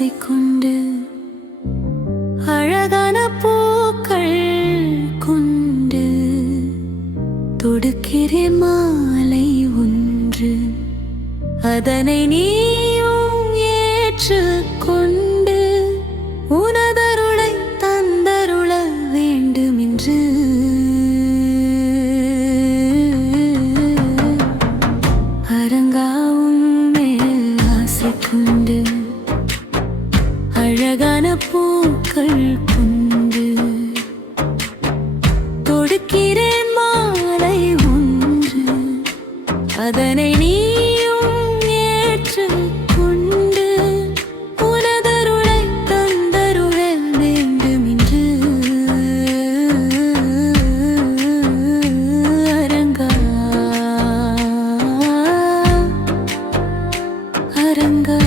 ஆசை கொண்டு அழகான பூக்கள் கொண்டு தொடுக்கிறேன் மாலை ஒன்று. அதனை நீயும் ஏற்றுக்கொண்டு உனதருளை தந்தருள வேண்டுமென்று அரங்காவும் மேல் ஆசை கொண்டு அழகான பூக்கள் கொண்டு தொடுக்கிறேன் மாலை ஒன்று. அதனை நீயும் ஏற்றுக்கொண்டு உனதருளை தந்தருள வேண்டுமென்று அரங்கா அரங்கா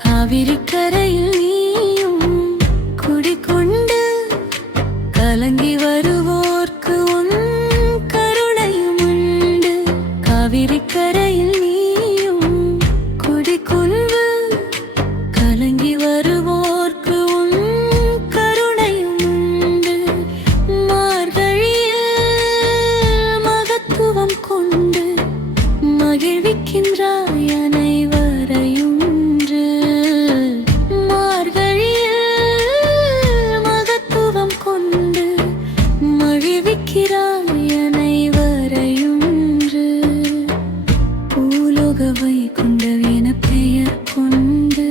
காவிரிக்கரையில் நீயும் குடிகொண்டு கலங்கி வருவோர்க்கு உன் கருணையும் உண்டு. காவிரிக்கரையில் நீயும் குடிகொண்டு கலங்கி வருவோர்க்கு உன் கருணையும் உண்டு. மார்கழியில் மகத்துவம் கொண்டு மகிழ்விக்கின்றாய் அனைவரையும். வைகுண்டவென பெயர் கொண்டு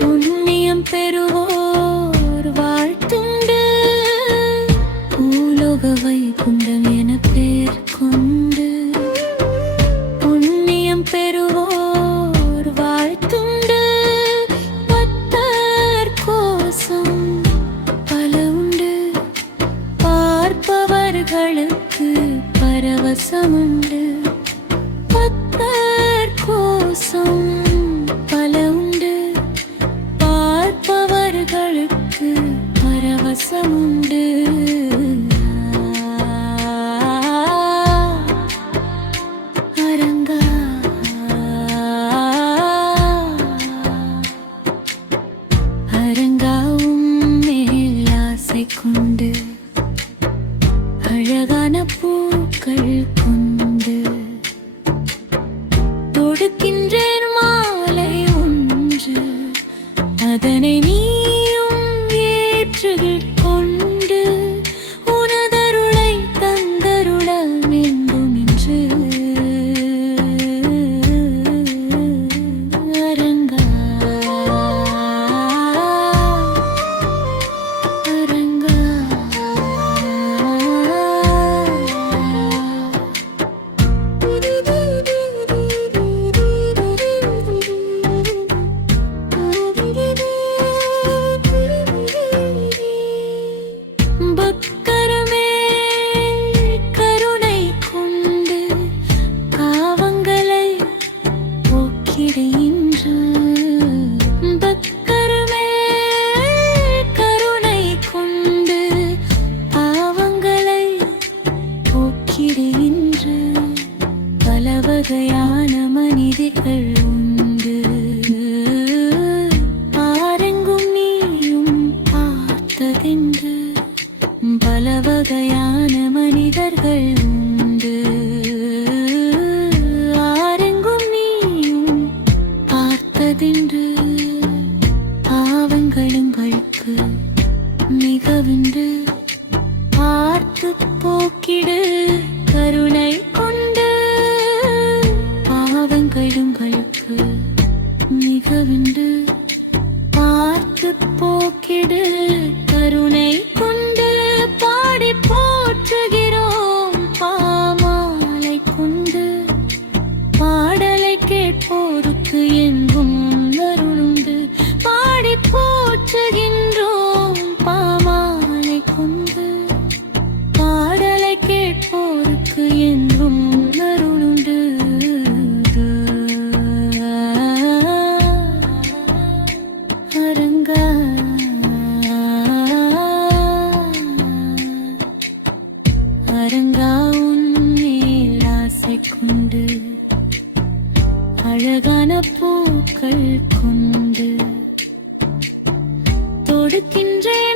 புண்ணியம் பெறுவோர் வாழ்த்துண்டு. பூலோக வைகுண்டவென பெயர் கொண்டு புண்ணியம் பெறுவோர் வாழ்த்துண்டு. பத்தர் கோசம் பல உண்டு, பார்ப்பவர்களுக்கு பரவசமுண்டு. கோசம் பல உண்டு, பார்ப்பவர்களுக்கு பரவசமுண்டு. அரங்கா அரங்காவும் மேல் ஆசை கொண்டு அழகான பூக்கள் கொண்டு தொடுக்கின்றேன் மாலை ஒன்று. அதனை நீயும் ஏற்றுக்கொண்டு உனதருளை தந்தருள வேண்டுமென்று அரங்கா அரங்கா வகையான மனிதர்கள் உண்டு. ஆரெங்கும் நீயும் பார்த்ததென்று பல வகையான மனிதர்கள் உண்டு. ஆரெங்கும் நீயும் பார்த்ததென்று பாவங்களுங்களுக்கு மிகவுண்டு. பார்த்து போக்கிடு கருணை கொண்டு பாவங்களுங்களுக்கு மிகவுண்டு. பார்த்து போக்கிடு கருணை கொண்டு பாடி போற்றுகிறோம் பாமாலை கொண்டு. பாடலை கேட்போருக்கு என்றும் அருளுண்டு. பாடி போற்றுகின்றோம் பாமாலை கொண்டு. பாடலை கேட்போருக்கு என்றும் அருளுண்டு. கொடுக்கின்றேன்